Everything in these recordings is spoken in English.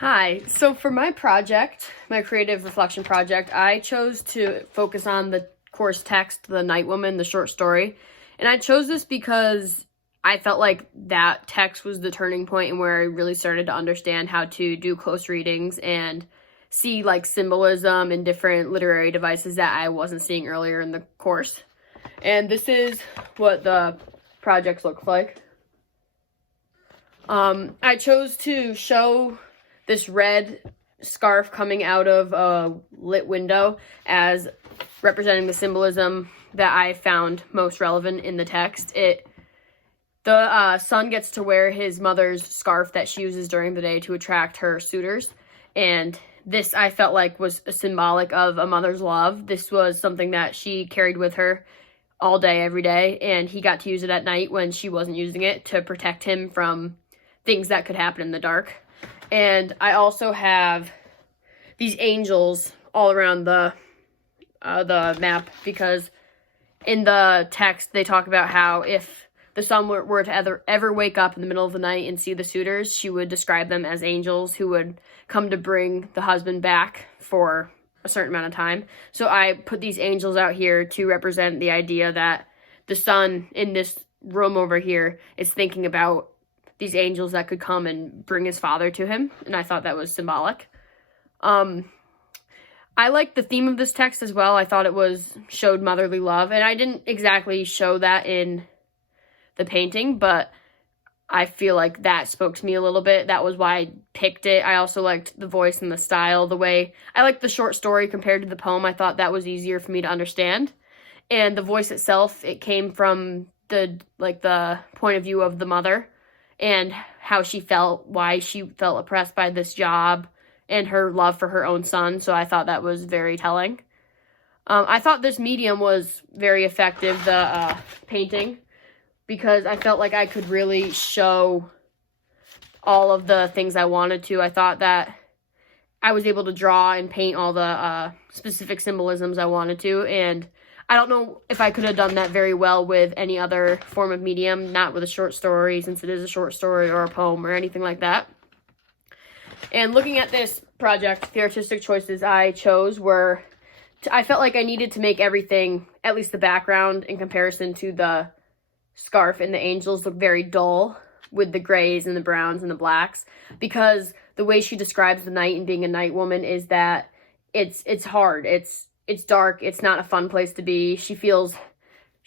Hi. So for my project, my creative reflection project, I chose to focus on the course text, The Night Woman, the short story. And I chose this because I felt like that text was the turning point and where I really started to understand how to do close readings and see like symbolism in different literary devices that I wasn't seeing earlier in the course. And this is what the project looks like. I chose to show this red scarf coming out of a lit window as representing the symbolism that I found most relevant in the text. The son gets to wear his mother's scarf that she uses during the day to attract her suitors, and this I felt like was symbolic of a mother's love. This was something that she carried with her all day, every day, and he got to use it at night when she wasn't using it to protect him from things that could happen in the dark. And I also have these angels all around the map because in the text they talk about how if the son were to ever wake up in the middle of the night and see the suitors, she would describe them as angels who would come to bring the husband back for a certain amount of time. So I put these angels out here to represent the idea that the son in this room over here is thinking about these angels that could come and bring his father to him, and I thought that was symbolic. I liked the theme of this text as well. I thought it showed motherly love, and I didn't exactly show that in the painting, but I feel like that spoke to me a little bit. That was why I picked it. I also liked the voice and the style, the way I liked the short story compared to the poem. I thought that was easier for me to understand, and the voice itself, it came from the point of view of the mother and how she felt, why she felt oppressed by this job, and her love for her own son. So I thought that was very telling. I thought this medium was very effective, the painting, because I felt like I could really show all of the things I wanted to. I thought that I was able to draw and paint all the specific symbolisms I wanted to, and I don't know if I could have done that very well with any other form of medium, not with a short story, since it is a short story or a poem or anything like that. And looking at this project, the artistic choices I chose were, I felt like I needed to make everything, at least the background in comparison to the scarf and the angels, look very dull with the grays and the browns and the blacks, because the way she describes the night and being a night woman is that it's hard, it's dark, it's not a fun place to be. She feels,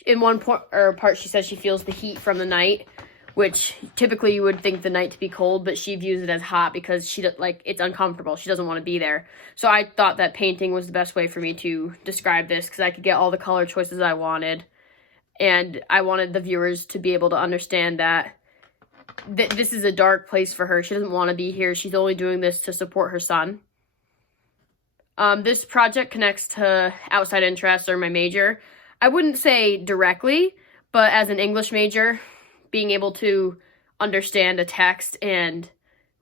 in one part she says she feels the heat from the night, which typically you would think the night to be cold, but she views it as hot because it's uncomfortable. She doesn't want to be there. So I thought that painting was the best way for me to describe this, because I could get all the color choices I wanted, and I wanted the viewers to be able to understand that this is a dark place for her. She doesn't want to be here. She's only doing this to support her son. This project connects to outside interests or my major. I wouldn't say directly, but as an English major, being able to understand a text and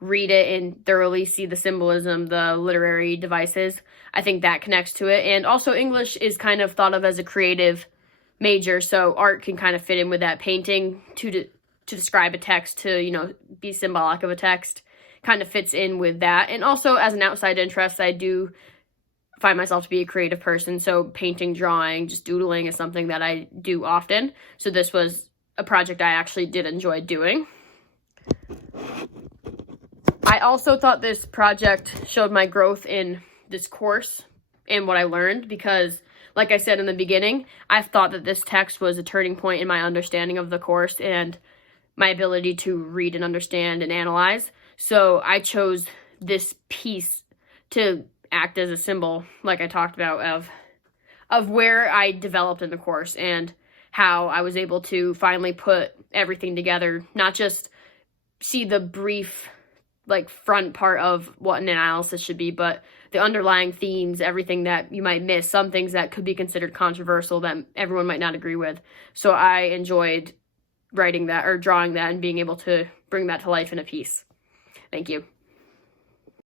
read it and thoroughly see the symbolism, the literary devices, I think that connects to it. And also English is kind of thought of as a creative major, so art can kind of fit in with that. Painting to describe a text, to, be symbolic of a text, kind of fits in with that. And also as an outside interest, I do find myself to be a creative person, so painting, drawing, just doodling is something that I do often. So this was a project I actually did enjoy doing. I also thought this project showed my growth in this course and what I learned, because like I said in the beginning, I thought that this text was a turning point in my understanding of the course and my ability to read and understand and analyze. So I chose this piece to act as a symbol, like I talked about, of where I developed in the course and how I was able to finally put everything together, not just see the brief front part of what an analysis should be, but the underlying themes, everything that you might miss, some things that could be considered controversial that everyone might not agree with. So I enjoyed writing that or drawing that and being able to bring that to life in a piece. Thank you.